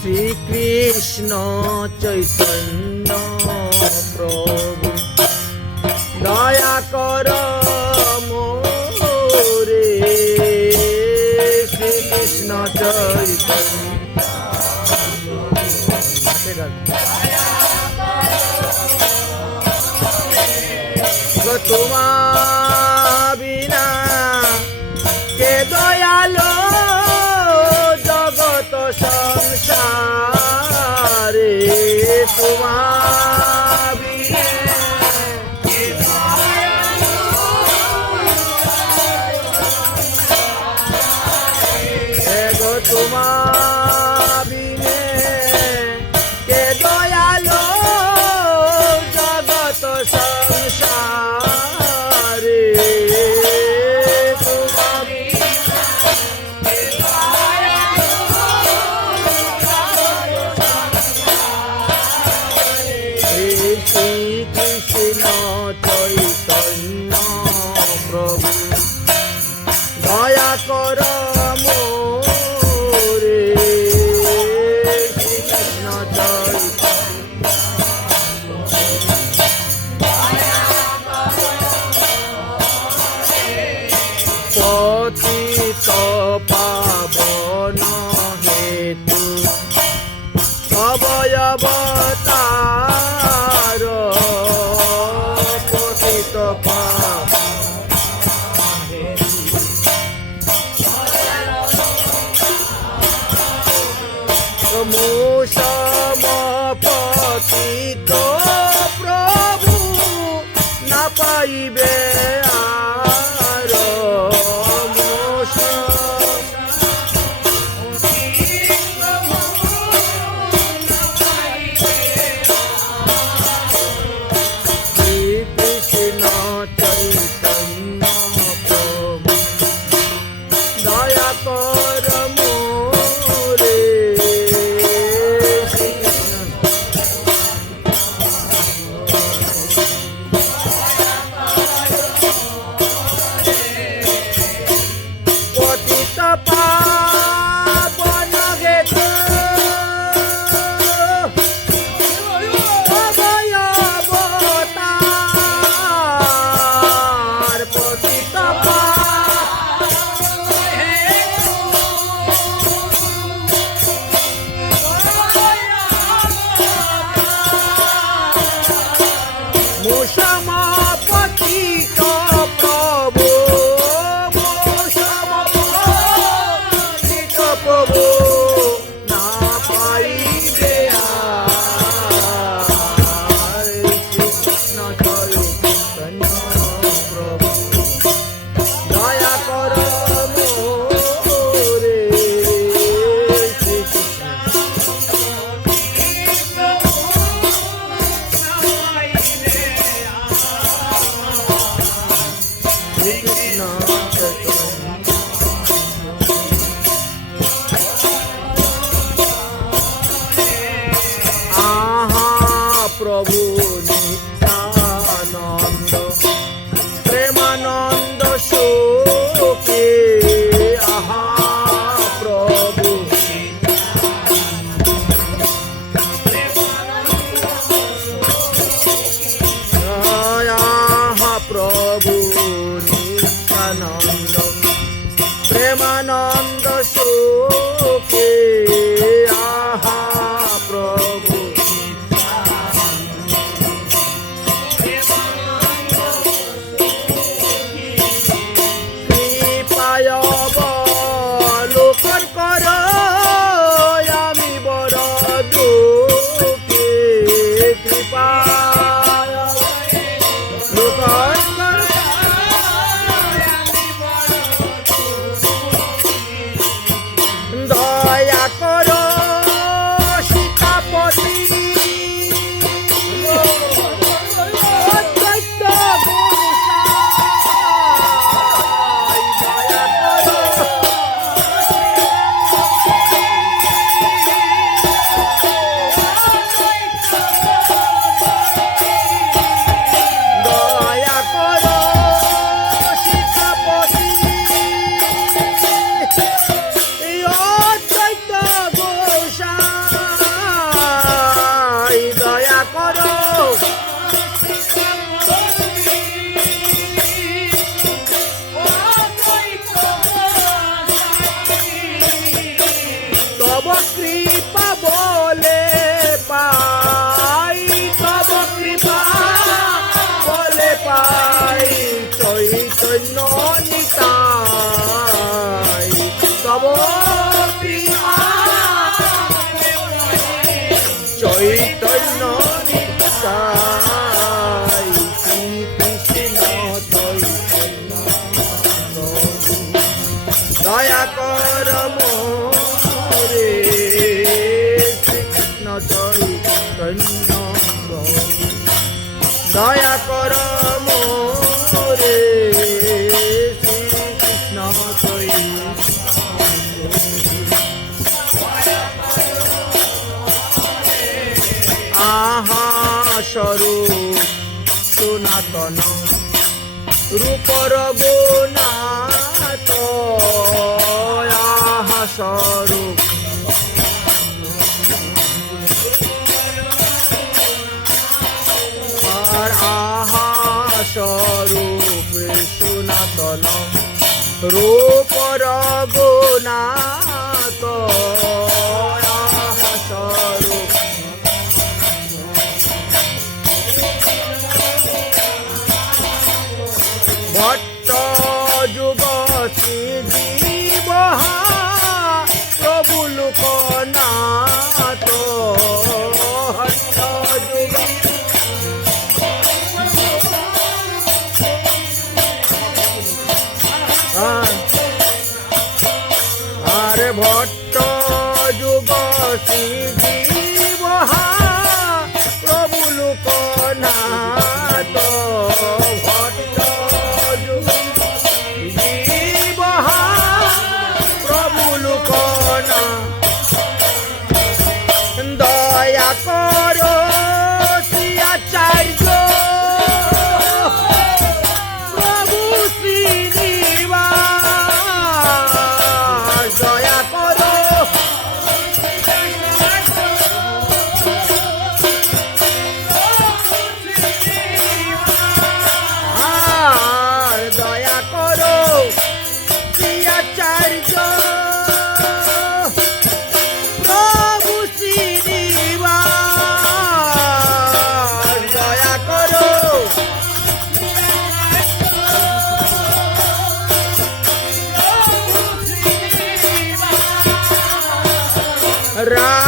শ্রীকৃষ্ণ চৈতন্য প্রভু। দয়া কর মোরে শ্রীকৃষ্ণ চৈতন্য। তোমার Bhagavan. চৈতন্য প্রভু দয়া কর মোরে কৃষ্ণ চৈতন্য tres manos দয়া কর মোরে শ্রীকৃষ্ণ তৈ আহা স্বরূপ সনাতন রূপর গুণা সনাতন রূপ রঘুনাথ ভট্ট যুগ শ্রী Ra